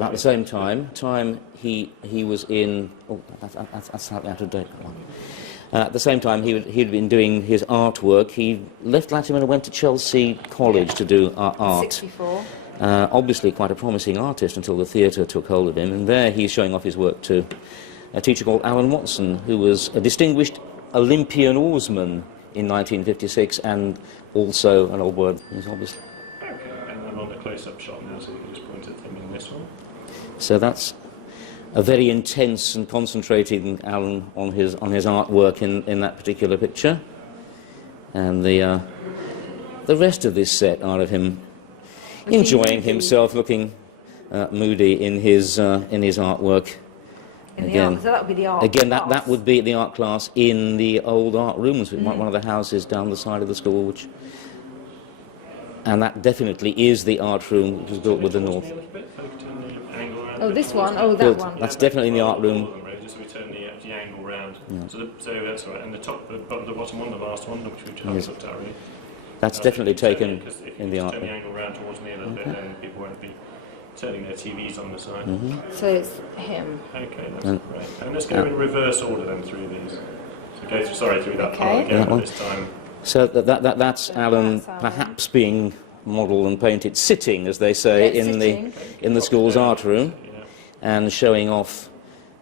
about the same time. He was in. Oh, that's slightly out of date. At the same time, he'd been doing his artwork. He left Latymer and went to Chelsea College to do art. 64. Obviously quite a promising artist until the theatre took hold of him, and there he's showing off his work to a teacher called Alan Watson, who was a distinguished Olympian oarsman in 1956, and also an old word. He's obviously. Okay, and I'm on the close-up shot now, so you can just point at them in this one. So that's a very intense and concentrated Alan on his artwork in that particular picture, and the rest of this set are of him enjoying himself, looking moody in his artwork. Again, so that would be the art again, class. that would be the art class in the old art rooms, one of the houses down the side of the school, and that definitely is the art room which was built with the north. Oh, this one? Oh, that one. That's definitely in the art room. Just so we turn the angle round. Yeah. So that's right. And the bottom one, the last one, which we just looked at, really. That's definitely taken in the art room. Turn the room. angle round towards me a little bit, then people won't be turning their TVs on the side. So it's him. Okay, that's great. And let's go in reverse order then through these. So go through that part again this time. So that's Alan perhaps being modelled and painted sitting, as they say, in the school's art room, and showing off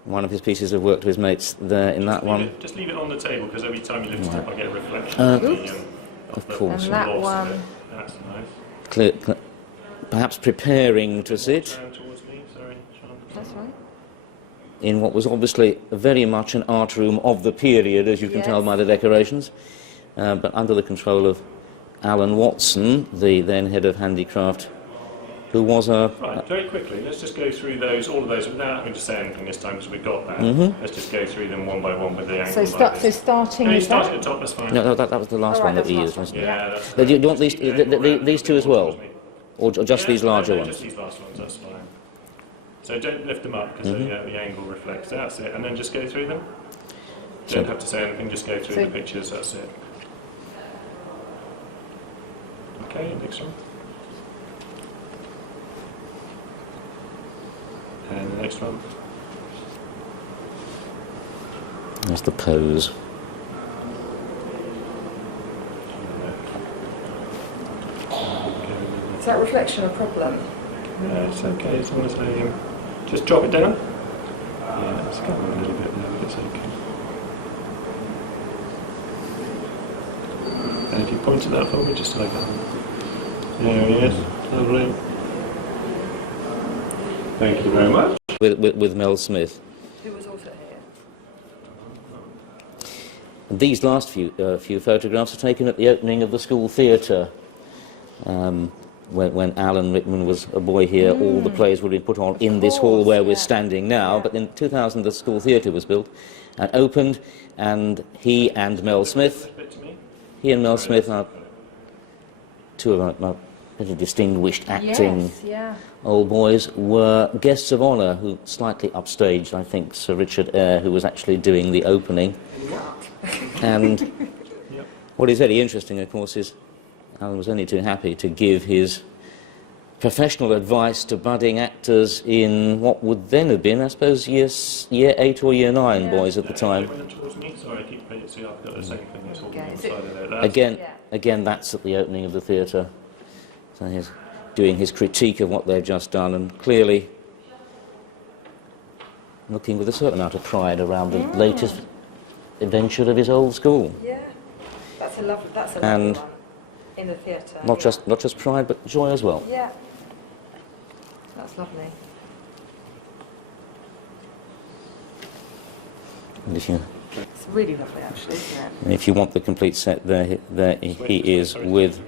one of his pieces of work to his mates there in that one. Just leave it on the table, because every time you lift it up I get a reflection of course. And that one. That's nice. Perhaps preparing to sit That's right. in what was obviously very much an art room of the period, as you can tell by the decorations, but under the control of Alan Watson, the then head of handicraft, who was a... Right, very quickly, let's just go through all of those, without having to say anything this time, because we've got that. Let's just go through them one by one with the angle. So starting with start at the top, that's fine. No, that was the last one that we used, wasn't it? Yeah, that's Do you want these two as well? Or just these larger ones? Just these last ones, that's fine. So don't lift them up, because the angle reflects. That's it, and then just go through them. Don't have to say anything, just go through the pictures, that's it. Okay, next one. And the next one. There's the pose. Is that reflection a problem? No, it's okay, as long as I just drop it down. Yeah, it's going a little bit now, but it's okay. And if you point at that for me, just like that. There he is. Lovely. Thank you very much. With Mel Smith. Who was also here. These last few photographs are taken at the opening of the school theatre. When Alan Rickman was a boy here, all the plays would be put on in this hall where we're standing now. But in 2000, the school theatre was built and opened, and he and Mel Smith are two of our pretty distinguished acting old boys, were guests of honour, who slightly upstaged, I think, Sir Richard Eyre, who was actually doing the opening. And what is very interesting, of course, is Alan was only too happy to give his professional advice to budding actors in what would then have been, I suppose, year 8 or year 9 boys at the time. Again, that's at the opening of the theatre. So he's doing his critique of what they've just done, and clearly looking with a certain amount of pride around the latest adventure of his old school. Yeah, that's a lovely one. In the theatre. Not just pride, but joy as well. Yeah, that's lovely. And if you, it's really lovely, actually, isn't it? and if you want the complete set, there he is with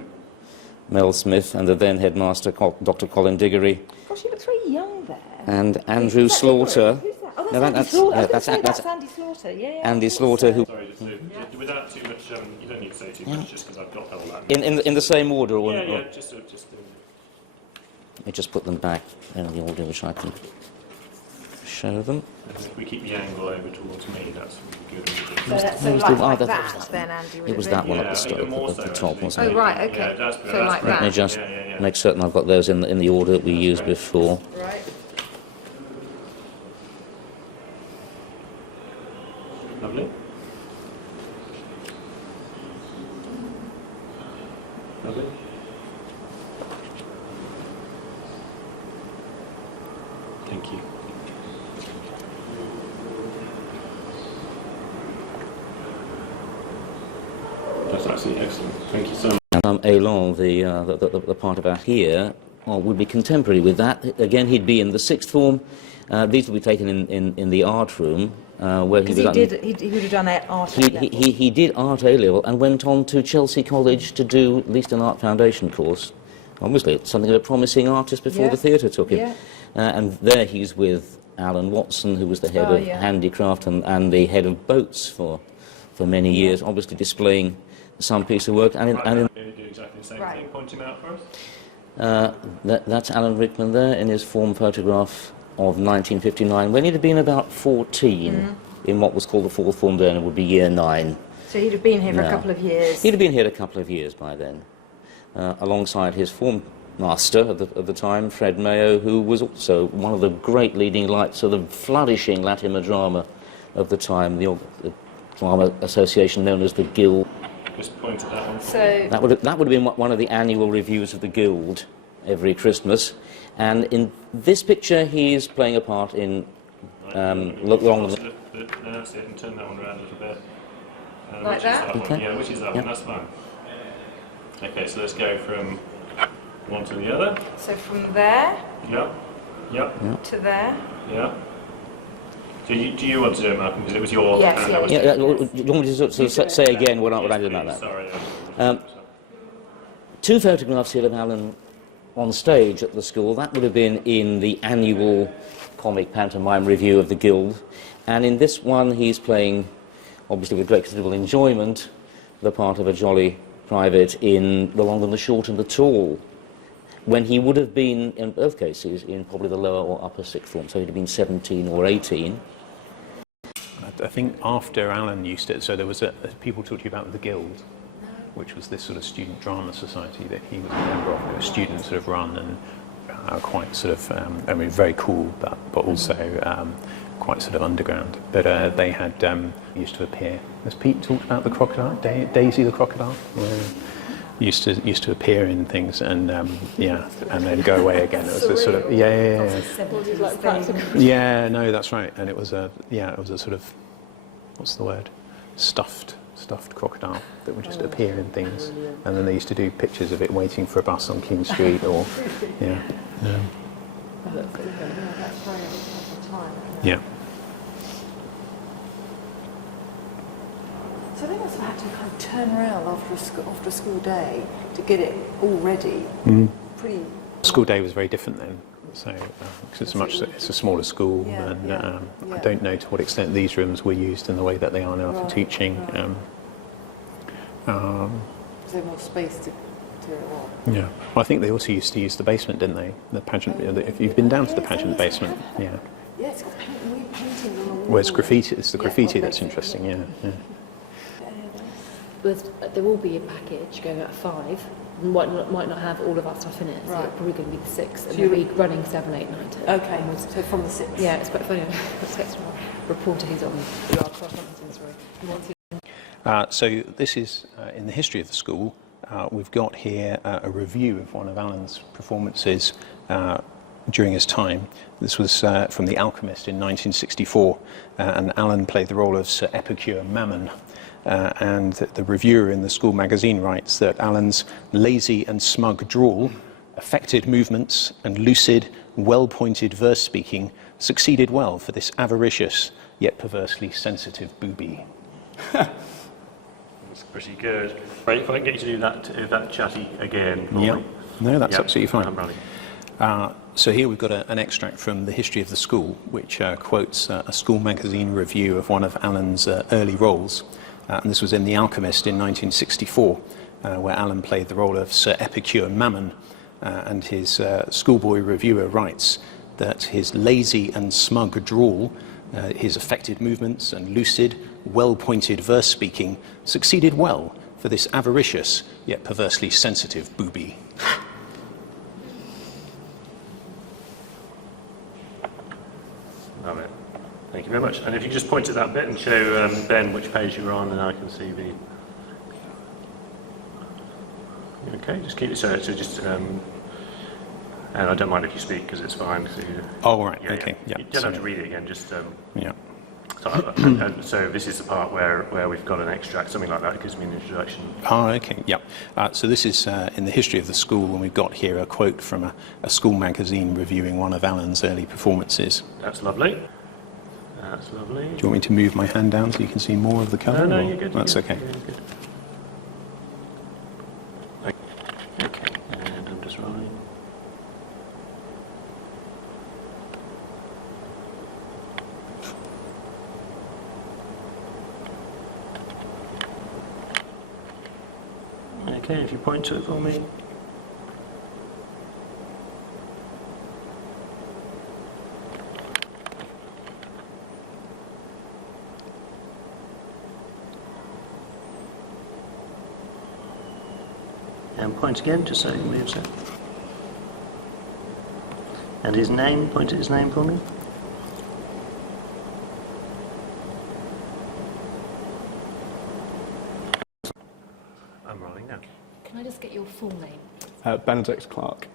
Mel Smith and the then headmaster, Dr. Colin Diggory. Gosh, he looks very young there. And Andrew Slaughter. Who's that? Oh, that's Andy Slaughter. That's Andy Slaughter. Yeah. Andy Slaughter, who. Sorry, just without too much. You don't need to say too much, just because I've got all that. In the same order, or Just. Let me just put them back in the order which I can show them. If we keep the angle over towards me, that's good. Then Andy. It was that one at the top, wasn't it? Oh right, okay. Yeah, so like that. Let me just make certain I've got those in the order that we used before. Right. Lovely. Lovely. Thank you. That's absolutely excellent. Thank you so much. Along the part about here would be contemporary with that. Again, he'd be in the sixth form. These will be taken in the art room where he was. He would have done art A-level. He did art A-level and went on to Chelsea College to do at least an art foundation course. Obviously, it's something of a promising artist before the theatre took him. Yeah. And there he's with Alan Watson, who was the head of handicraft and the head of boats for many years, obviously displaying some piece of work. And do exactly the same thing. Point him out for us. That's Alan Rickman there in his form photograph of 1959, when he'd have been about 14 in what was called the fourth form then, it would be year 9. So he'd have been here for a couple of years. He'd have been here a couple of years by then, alongside his form master of the time, Fred Mayo, who was also one of the great leading lights of the flourishing Latymer drama of the time, the drama association known as the Guild. Just point at that one. So that would have been one of the annual reviews of the Guild every Christmas. And in this picture, he's playing a part in That's it, and turn that one around a little bit. Like that? Okay. Yeah, which is that one, that's fine. Okay, so let's go from one to the other. So from there to there. Yeah. Do you want to do it, Malcolm? Because it was your Yes, hand. yeah. Do you want me to sort of say again what I did about that? Sorry. Two photographs here of Alan on stage at the school. That would have been in the annual comic pantomime review of the Guild. And in this one, he's playing, obviously with great considerable enjoyment, the part of a jolly private in The Long and the Short and the Tall, when he would have been, in both cases, in probably the lower or upper sixth form, so he'd have been 17 or 18. I think after Alan used it, so there was people talked to you about the Guild, which was this sort of student drama society that he was a member of. It was student sort of run and quite sort of, I mean, very cool, but also quite sort of underground. But they had used to appear. Has Pete talked about the crocodile, Daisy the crocodile? Yeah. Used to appear in things and and then go away again. It was a sort of yeah, no, that's right. And it was a sort of, what's the word? Stuffed crocodile that would just appear in things, and then they used to do pictures of it waiting for a bus on King Street, or yeah. So they must have had to kind of turn around after a school day to get it all ready. Pretty. School day was very different then, so because it's a smaller school, and I don't know to what extent these rooms were used in the way that they are now for teaching. Was there more space to do it all? Yeah, well, I think they also used to use the basement, didn't they? The pageant. If you've been down to the pageant basement, Yeah, it's got weird paintings on the wall. Well, it's graffiti. It's the graffiti that's interesting. Yeah. There will be a package going out at 5. Might not have all of our stuff in it, so it's probably going to be the 6th, and So we'll be running 7, 8, 9, 10. Okay, so from the 6th. Yeah, it's quite funny. It's a reporter who's on the correspondence story. So this is in the history of the school. We've got here a review of one of Alan's performances during his time. This was from The Alchemist in 1964, and Alan played the role of Sir Epicure Mammon. And the reviewer in the school magazine writes that Alan's lazy and smug drawl, affected movements, and lucid, well-pointed verse speaking succeeded well for this avaricious yet perversely sensitive booby. That's pretty good. Right, if I can get you to do that chatty again. Yeah, no, that's absolutely fine. I'm running. So here we've got an extract from The History of the School, which quotes a school magazine review of one of Alan's early roles. And this was in The Alchemist in 1964, where Alan played the role of Sir Epicure Mammon. And his schoolboy reviewer writes that his lazy and smug drawl, his affected movements and lucid, well-pointed verse speaking succeeded well for this avaricious yet perversely sensitive booby. Love it. Thank you. you very much. And if you just point at that bit and show Ben which page you were on, and I can see the... Okay, just keep it so just... and I don't mind if you speak, because it's fine. So oh, right, okay, yeah. You don't have to read it again, just... yeah. So this is the part where we've got an extract, something like that. It gives me an introduction. Oh, okay, yeah. So this is in the history of the school, and we've got here a quote from a school magazine reviewing one of Alan's early performances. That's lovely. That's lovely. Do you want me to move my hand down so you can see more of the colour? No, you're good. That's okay. You're good. Okay, and I'm just rolling. Okay, if you point to it for me. And point again, just so he moves it. And his name, point at his name for me. I'm rolling now. Can I just get your full name? Benedict Clark.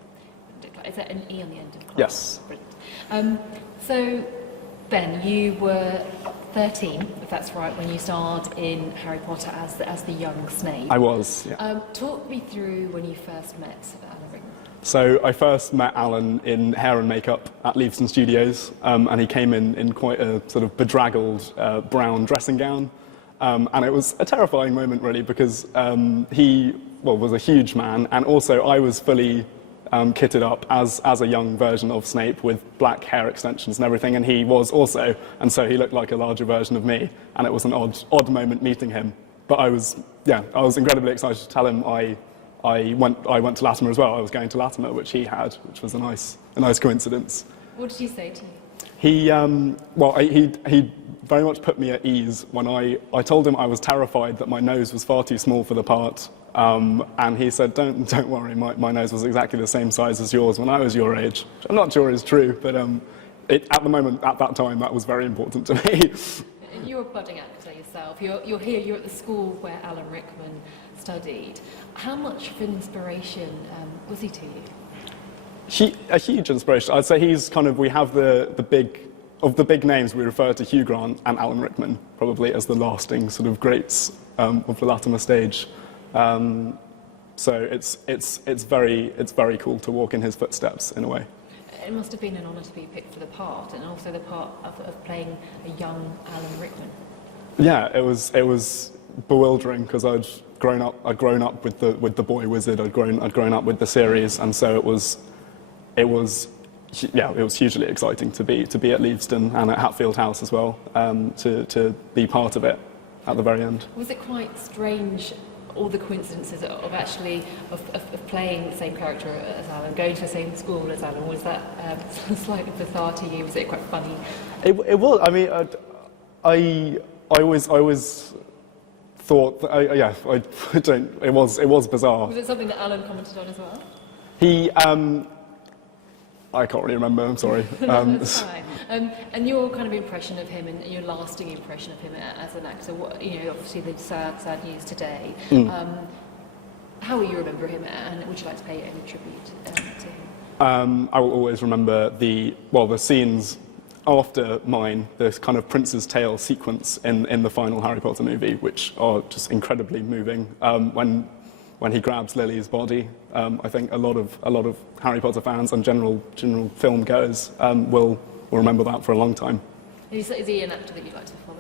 Is that an E on the end of Clark? Yes. Brilliant. So, Ben, you were 13, if that's right, when you starred in Harry Potter as the young Snape. I was, yeah. Talk me through when you first met Alan Rickman. So I first met Alan in hair and makeup at Leavesden Studios, and he came in quite a sort of bedraggled brown dressing gown. And it was a terrifying moment, really, because he was a huge man, and also I was fully kitted up as a young version of Snape with black hair extensions and everything, and he was also, and so he looked like a larger version of me, and it was an odd moment meeting him. But I was incredibly excited to tell him I went to Latymer as well. I was going to Latymer, which he had, which was a nice coincidence. What did he say to you? He very much put me at ease when I told him I was terrified that my nose was far too small for the part, and he said, "Don't worry, my nose was exactly the same size as yours when I was your age." Which I'm not sure is true, but at that time, that was very important to me. You're a budding actor yourself. You're here. You're at the school where Alan Rickman studied. How much of an inspiration was he to you? A huge inspiration. I'd say he's we have the big names, we refer to Hugh Grant and Alan Rickman probably as the lasting sort of greats of the Latymer stage. So it's very cool to walk in his footsteps in a way. It must have been an honour to be picked for the part, and also the part of playing a young Alan Rickman. Yeah, it was bewildering because I'd grown up with the Boy Wizard. I'd grown up with the series, and so it was hugely exciting to be at Leavesden and at Hatfield House as well, to be part of it at the very end. Was it quite strange, all the coincidences of actually playing the same character as Alan, going to the same school as Alan? Was that slightly bizarre to you? Was it quite funny? It was. I mean, I always thought that, I don't. It was bizarre. Was it something that Alan commented on as well? He. I can't really remember, I'm sorry. That's fine. And your kind of impression of him and your lasting impression of him as an actor, obviously the sad news today. How will you remember him, and would you like to pay any tribute to him? I will always remember the scenes after mine, this kind of Prince's Tale sequence in the final Harry Potter movie, which are just incredibly moving. When he grabs Lily's body, I think a lot of Harry Potter fans and general film goers will remember that for a long time. Is he an actor that you'd like to follow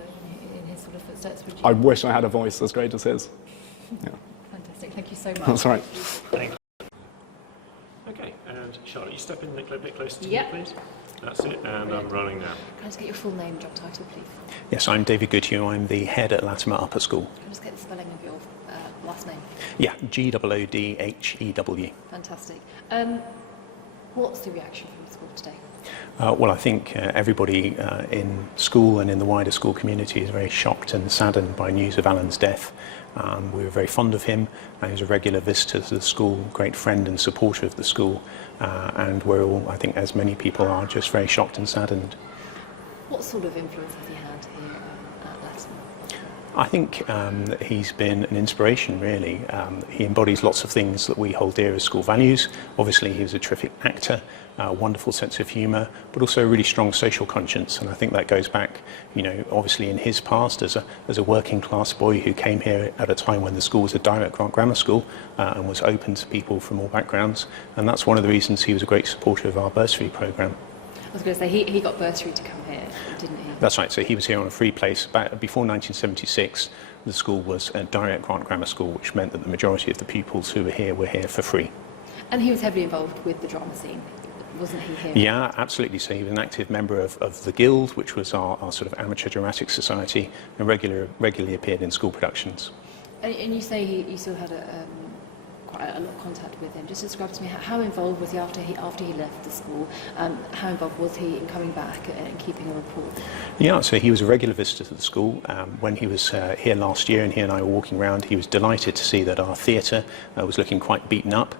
in his sort of footsteps? Would you? I wish I had a voice as great as his. Yeah. Fantastic. Thank you so much. That's right. Thank you. Okay, and Charlotte, you step in a bit closer to me, please. That's it, and I'm rolling now. Can I just get your full name, job title, please? Yes, I'm David Goodhue. I'm the head at Latymer Upper School. Can I just get the spelling of your last name? Yeah, Goodhew. Fantastic. What's the reaction from the school today? Well, I think everybody in school and in the wider school community is very shocked and saddened by news of Alan's death. We were very fond of him. He was a regular visitor to the school, great friend and supporter of the school, and we're all, I think, as many people are, just very shocked and saddened. What sort of influence has he had here at Latymer? I think that he's been an inspiration, really. He embodies lots of things that we hold dear as school values. Obviously, he was a terrific actor, a wonderful sense of humour, but also a really strong social conscience. And I think that goes back, you know, obviously in his past as a working class boy who came here at a time when the school was a direct grant grammar school and was open to people from all backgrounds. And that's one of the reasons he was a great supporter of our bursary programme. I was going to say, he got bursary to come here, didn't he? That's right, so he was here on a free place. Before 1976, the school was a direct grant grammar school, which meant that the majority of the pupils who were here for free. And he was heavily involved with the drama scene, wasn't he here? Yeah, absolutely. So he was an active member of the Guild, which was our sort of amateur dramatic society, and regularly appeared in school productions. And you say you still had quite a lot of contact with him. Just describe to me how involved was he after he left the school? How involved was he in coming back and keeping a report? Yeah, so he was a regular visitor to the school. When he was here last year and he and I were walking around, he was delighted to see that our theatre was looking quite beaten up.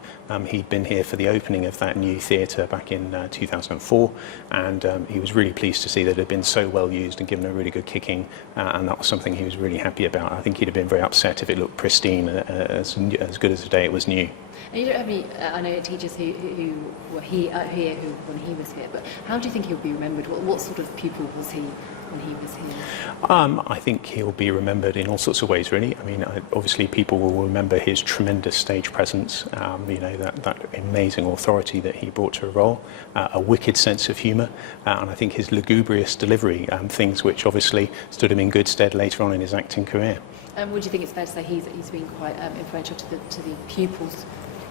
He'd been here for the opening of that new theatre back in 2004, and he was really pleased to see that it had been so well used and given a really good kicking, and that was something he was really happy about. I think he'd have been very upset if it looked pristine, as good as the day it was new. And you don't have any, I know teachers who were here when he was here, but how do you think he'll be remembered? What sort of pupil was he when he was here? I think he'll be remembered in all sorts of ways, really. I mean, obviously people will remember his tremendous stage presence, you know, that amazing authority that he brought to a role, a wicked sense of humour, and I think his lugubrious delivery, things which obviously stood him in good stead later on in his acting career. And would you think it's fair to say he's been quite influential to the pupils,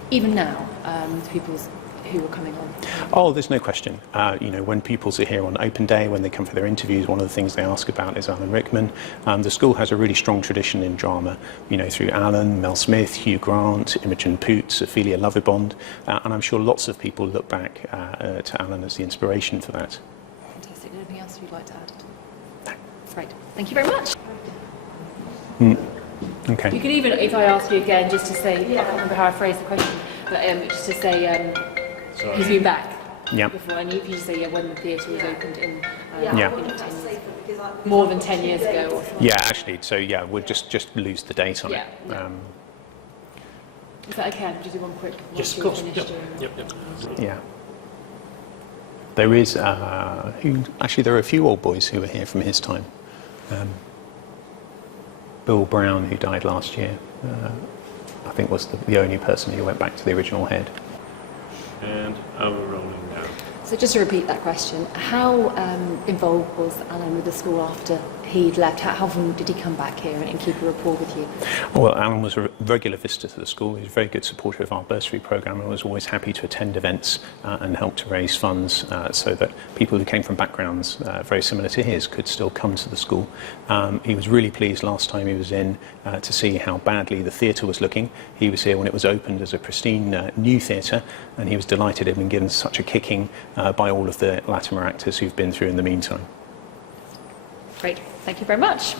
even now, to pupils who are coming on? Oh, there's no question. You know, when pupils are here on open day, when they come for their interviews, one of the things they ask about is Alan Rickman. The school has a really strong tradition in drama, you know, through Alan, Mel Smith, Hugh Grant, Imogen Poots, Ophelia Lovibond, and I'm sure lots of people look back to Alan as the inspiration for that. Fantastic. Anything else you'd like to add? No. Great. Thank you very much. Okay. You could even, if I ask you again, just to say, I can't remember how I phrased the question, but just to say he's been back before, and if you just say when the theatre was opened in more than 10 years ago or something. Yeah, actually, so yeah, we'll just lose the date on it. Is that okay? Just do one quick. Yes, of course. Yep. Yeah. There is, there are a few old boys who were here from his time. Bill Brown, who died last year, I think was the only person who went back to the original head. And we're rolling now. So just to repeat that question, how involved was Alan with the school after he'd left? How often did he come back here and keep a rapport with you? Well, Alan was a regular visitor to the school. He was a very good supporter of our bursary programme and was always happy to attend events and help to raise funds so that people who came from backgrounds very similar to his could still come to the school. He was really pleased last time he was in to see how badly the theatre was looking. He was here when it was opened as a pristine new theatre, and he was delighted it had been given such a kicking by all of the Latymer actors who've been through in the meantime. Great. Thank you very much.